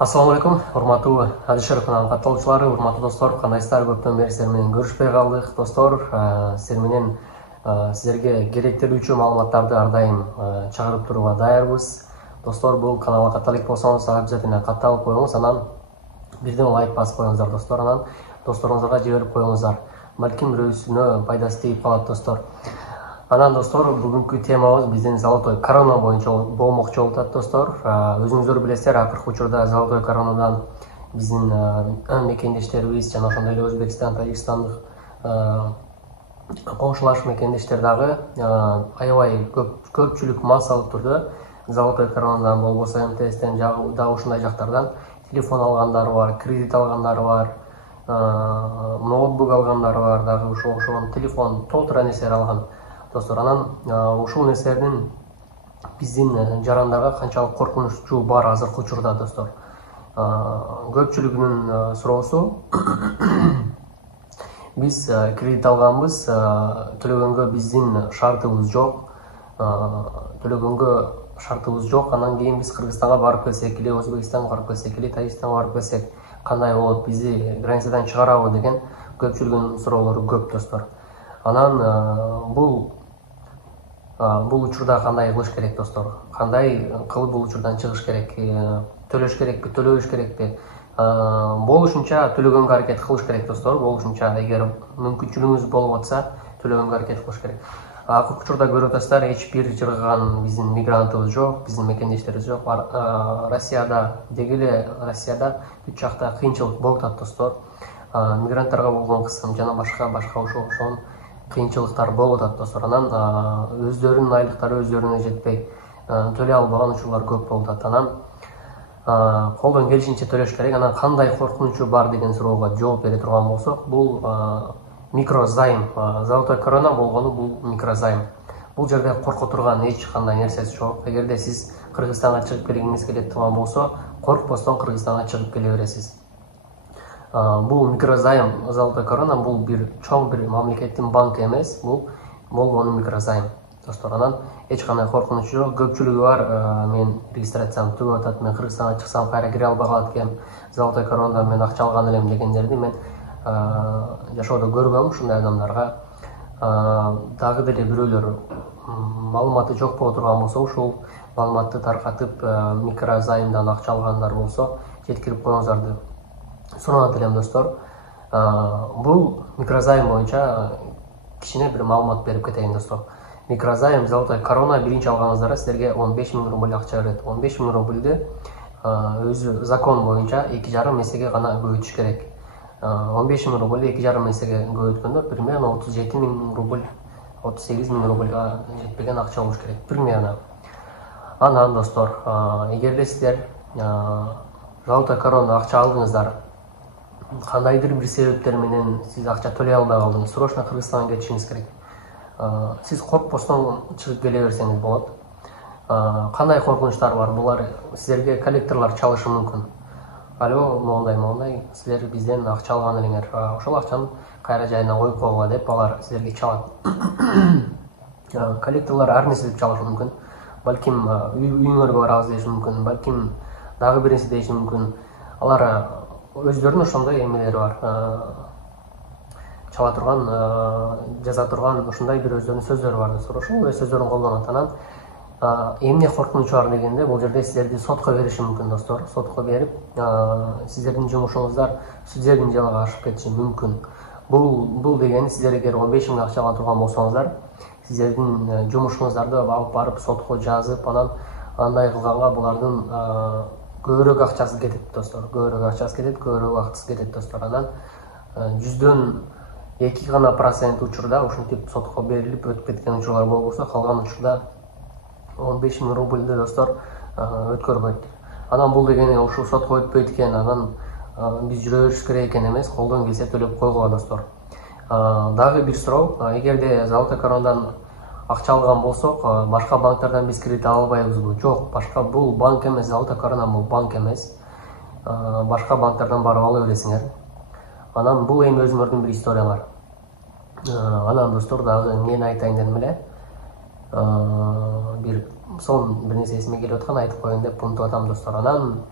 Ассаламу алейкум, урматтуу Алишер каналынын катталуучулары, урматтуу достор, кандайсыздар? Көптөн бери сиздер менен көрүшпөй калдык, достор. Сиздер менен сиздерге керектелүүчү маалыматтарды ар дайым чыгарып турууга даярбыз. Достор, бул каналга каттала элек болсоңуз, обязательно катталып коюңуз, анан бирден лайк басып коюңуздар, достор. Анан досторуңуздарга жиберип коюңуздар. Балким бирөөсүнө пайдасы тийип калат, достор. Анан, достор, бүгүнкү темабыз биздин золотой корона боюнча болмокчу болуп атат, достор. Өзүңүздөр билесиздер, акыркы учурда золотой коронадан биздин мекендештерибиз жана ошондой эле Өзбекстан, Тажикстандык коңшулаш мекендештер дагы аябай көпчүлүк массалык түрдө золотой коронадан болбосо МТСтен дагы ушундай жактардан телефон алгандары бар, кредит алгандары бар, ноутбук алгандары бар, дагы ошол телефон толтура нерселер алган. Достор, анан ушул нерселердин биздин жарандарга канчалык коркунучу бар азыркы учурда, достор. Көпчүлүгүнүн суроосу биз кредит алганбыз, төлөгөнгө биздин шартыбыз жок. Анан кийин биз Кыргызстанга барып келсек эле, Өзбекстанга барып келсек эле, Тажикстанга барып келсек кандай болот, бизди границадан чыгарабы деген көпчүлүгүнүн суроолору көп, достор. Анан бул учурда кандай кылыш керек, достор? Кандай кылып бул учурдан чыгыш керек? Төлөш керекпи, төлөбөш керекпи? Болушунча төлөгөнгө аракет кылыш керек, достор. Болушунча эгер мүмкүнчүлүгүңүз болуп атса, төлөгөнгө аракет кылыш керек. Акыркы учурда көрүп атасыздар, эч бир жыргаган биздин мигрантыбыз жок, биздин мекендештерибиз жок. Россияда бүт жакта кыйынчылык болуп атат, достор. Мигранттарга болгон кысым жана башка ошол кыйынчылыктар болуп атат, достор. Анан өздөрүнүн айлыктары өздөрүнө жетпей төлөй албаган учурлар көп болуп атат. Анан колдон келишинче төлөш керек. Анан кандай коркунучу бар деген суроого жооп бере турган болсок, бул микрозайм. Золотой корона болгону бул микрозайм. Бул жерде корко турган эч кандай нерсеси жок. Эгерде сиз Кыргызстанга чыгып келгиңиз келет турган болсо, коркпостон Кыргызстанга чыгып келе бересиз. Бул микрозайм, золотой корона бул чоң бир мамлекеттин банкы эмес, бул болгону микрозайм, достор. Анан эч кандай коркунучу жок. Көпчүлүгү бар, мен регистрациям түгөп атат, мен Кыргызстанга чыксам кайра кире албай калат экем, золотой коронадан мен акча алган элем дегендерди мен жашоодо көргөм. Ушундай адамдарга дагы деле бирөөлөр маалыматы жок боло турган болсо, ушул маалыматты таркатып микрозаймдан акча алгандар болсо, жеткирип коюңуздарды суранат элем, достор. Бул микрозайм боюнча кичине бир маалымат берип кетейин, достор. Микрозайм, золотой корона биринчи алганыңызда силерге 15 000 рубль акча берет. 15 000 рубльды өзү закон боюнча 2,5 эсеге гана көбөйтүш керек. 15 000 рубльды 2,5 эсеге көбөйткөндө примерно 37 000 рубль, 38 000 рубльга жетпеген акча болуш керек, примерно. Анан, достор, эгерде сиздер золотой корона акча алдыңыздар, кандайдыр бир себептер менен сиз акча төлөй албай калдыңыз, срочно Кыргызстанга кетишиңиз керек. Сиз коркпостон чыгып келе берсеңиз болот. Кандай коркунучтар бар? Булар сиздерге коллекторлор чалышы мүмкүн. Алло, моундай, силер бизден акча алган элеңер, ошол акчаны кайра жайына коюп койгула деп алар силерге чалат. Коллекторлор ар нерсе деп чалышы мүмкүн. Балким үйүңөргө барабыз деши мүмкүн, балким дагы бир нерсе деши мүмкүн. Алар өздөрүнүн ошондой эмелери бар. Чала турган, жаза турган ушундай бир өздөрүнүн сөздөрү бар, достор. Ошол өз сөздөрүн колдонот. Анан эмне коркунучу бар дегенде, бул жерде силерди сотко бериши мүмкүн, достор. Сотко берип, сиздердин жумушуңуздар судебный делого ашып кетиши мүмкүн. Бул дегени сиздер эгер 15 000 акча ала турган болсоңуздар, сиздердин жумушуңуздарды алып барып сотко жазып, анан андай кылганга булардын көбүрөөк акчасы кетет, достор. Көбүрөөк акчасы кетет, достор. Анан 100дөн 2 гана процент учурда ушинтип сотко берилип өтүп кеткен учурлар болбосо, калган учурда 15 000 рубльды, достор, өткөрбөйт. Анан бул дегени ушул сотко өтпөйт экен, анан биз жүрө бериш керек экен эмес, колдон келсе төлөп койгула, достор. Дагы бир суроо, эгерде золотой коронадан акча алган болсок, башка банктардан биз кредит ала албайбызбы? Жок, башка бул банк эмес, золотой корона бул банк эмес. Башка банктардан барып ала бересиңер. Анан бул эми өзүңөрдүн бир историялар. Анан, достор, дагы эмнени айтайын дедим эле? Бир son bir nesi esime geliyor, айтып коеюн деп унутуп атам, достор. Анан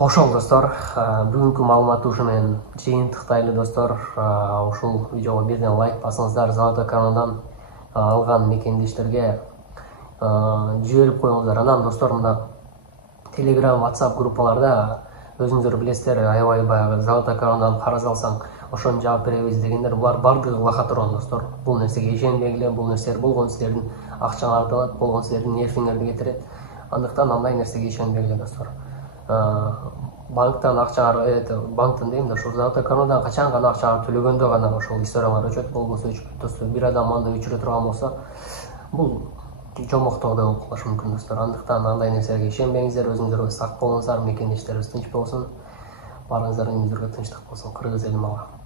Ошол достор, бүгүнкү маалыматты ушу менен жыйынтыктайлы достор. Ушул видеого бирден лайк басыңыздар, Золотой Коронадан алган мекендештерге жиберип коюңуздар. Анан достор, мына Telegram, WhatsApp группаларда өзүңүздөр билесиздер, аябай баягы Золотой Коронадан карыз алсаң ошону жаап беребиз дегендер, булар бардыгы лохотрон достор. Бул нерсеге ишенбегиле, бул нерселер болгон силердин акчаңарды алат, болгон силердин нервиңерди кетирет. Андыктан андай нерсеге ишенбегиле достор. Банктан акчаңар, банктан дейм да, ошол Золотой Коронадан качан гана акчаңар төлөгөндө гана ошол историялар өчөт, болбосо өчпөйт достор. Бир адам анда өчүрө турган болсо, бул жомоктоо да болуп калышы мүмкүн достор. Андыктан андай нерселерге ишенбеңиздер, өзүңүздөргө сак болуңуздар, мекендештерибиз тынч болсун, баарыңыздардын үйүңүздөргө тынчтык болсун. Кыргыз эли мага.